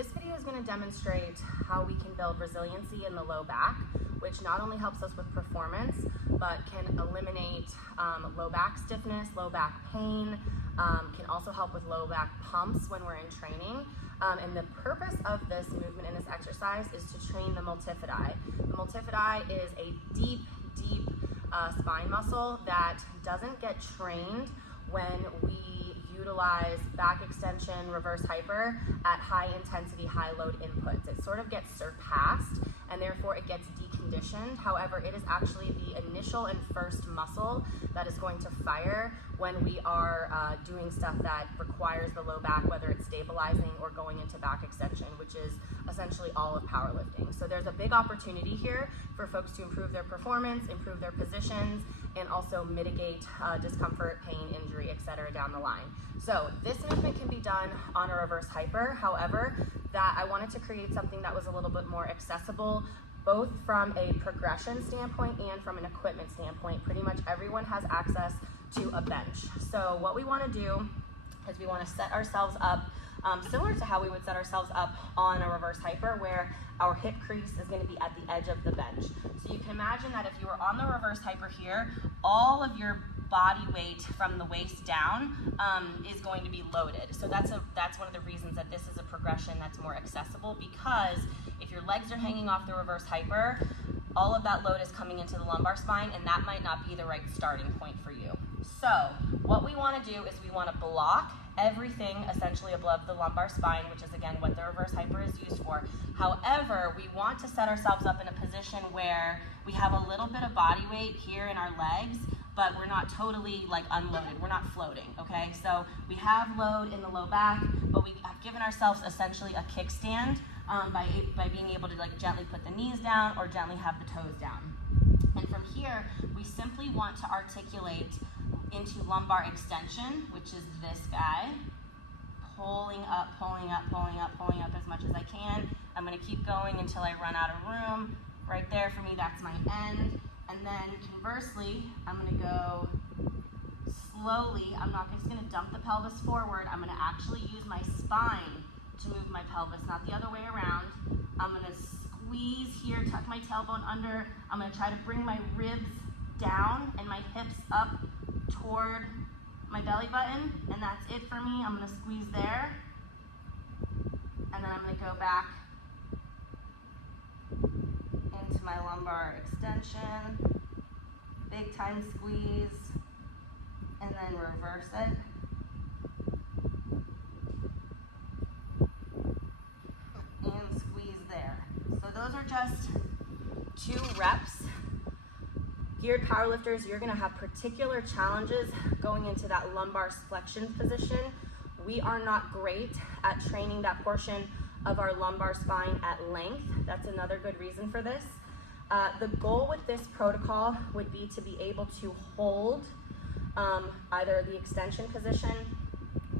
This video is going to demonstrate how we can build resiliency in the low back, which not only helps us with performance, but can eliminate low back stiffness, low back pain, can also help with low back pumps when we're in training. And the purpose of this movement and this exercise is to train the multifidi. The multifidi is a deep spine muscle that doesn't get trained when we utilize back extension, reverse hyper at high intensity, high load inputs. It sort of gets surpassed and therefore it gets deconditioned. However, it is actually the initial and first muscle that is going to fire when we are doing stuff that requires the low back, whether it's stabilizing or going into back extension, which is essentially all of powerlifting. So there's a big opportunity here for folks to improve their performance, improve their positions, and also mitigate discomfort, pain, injury, etc. down the line. So this movement can be done on a reverse hyper. However, that I wanted to create something that was a little bit more accessible, both from a progression standpoint and from an equipment standpoint. Pretty much everyone has access to a bench. So what we want to do is we want to set ourselves up similar to how we would set ourselves up on a reverse hyper, where our hip crease is going to be at the edge of the bench. So you can imagine that if you were on the reverse hyper here, all of your body weight from the waist down is going to be loaded. So that's one of the reasons that this is a progression that's more accessible, because if your legs are hanging off the reverse hyper, all of that load is coming into the lumbar spine, and that might not be the right starting point for you. So what we want to do is we want to block everything essentially above the lumbar spine, which is again what the reverse hyper is used for. However, we want to set ourselves up in a position where we have a little bit of body weight here in our legs, but we're not totally like unloaded. We're not floating, okay? So we have load in the low back, but we have given ourselves essentially a kickstand by being able to like gently put the knees down or gently have the toes down. And from here, we simply want to articulate into lumbar extension, which is this guy, pulling up, pulling up, pulling up, pulling up as much as I can. I'm going to keep going until I run out of room. Right there for me, that's my end. And then conversely, I'm going to go slowly. I'm not just going to dump the pelvis forward. I'm going to actually use my spine to move my pelvis, not the other way around. I'm going to squeeze here, tuck my tailbone under. I'm going to try to bring my ribs down and my hips up toward my belly button, and that's it for me. I'm going to squeeze there, and then I'm going to go back into my lumbar extension, big time squeeze, and then reverse it. And squeeze there. So those are just 2 reps. Geared powerlifters, you're going to have particular challenges going into that lumbar flexion position. We are not great at training that portion of our lumbar spine at length. That's another good reason for this. The goal with this protocol would be to be able to hold either the extension position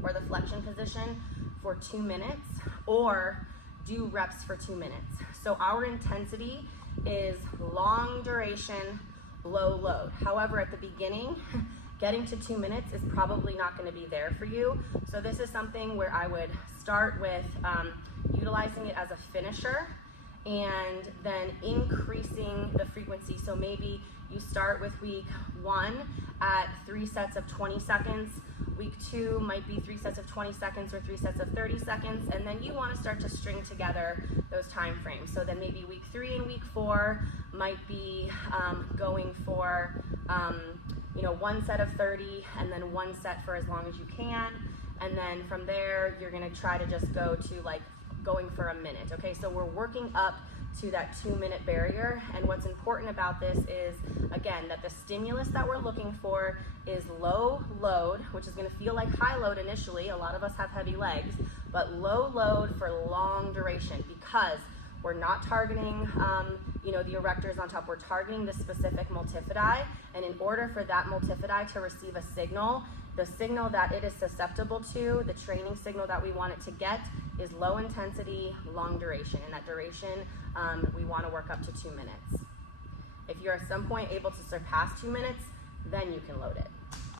or the flexion position for 2 minutes, or do reps for 2 minutes. So our intensity is long duration, low load. However, at the beginning, getting to 2 minutes is probably not going to be there for you. So this is something where I would start with utilizing it as a finisher and then increasing the frequency. So maybe you start with week 1 at 3 sets of 20 seconds. Week 2 might be 3 sets of 20 seconds or 3 sets of 30 seconds, and then you want to start to string together those time frames. So then maybe week 3 and week 4 might be going for 1 set of 30 and then 1 set for as long as you can, and then from there you're going to try to just go to like going for a minute. Okay, so we're working up to that 2-minute barrier, and what's important about this is, again, that the stimulus that we're looking for is low load, which is going to feel like high load initially. A lot of us have heavy legs, but low load for long duration, because we're not targeting the erectors on top. We're targeting the specific multifidi, and in order for that multifidi to receive a signal, the signal that it is susceptible to, the training signal that we want it to get, is low intensity, long duration, and that duration we want to work up to 2 minutes. If you're at some point able to surpass 2 minutes, then you can load it.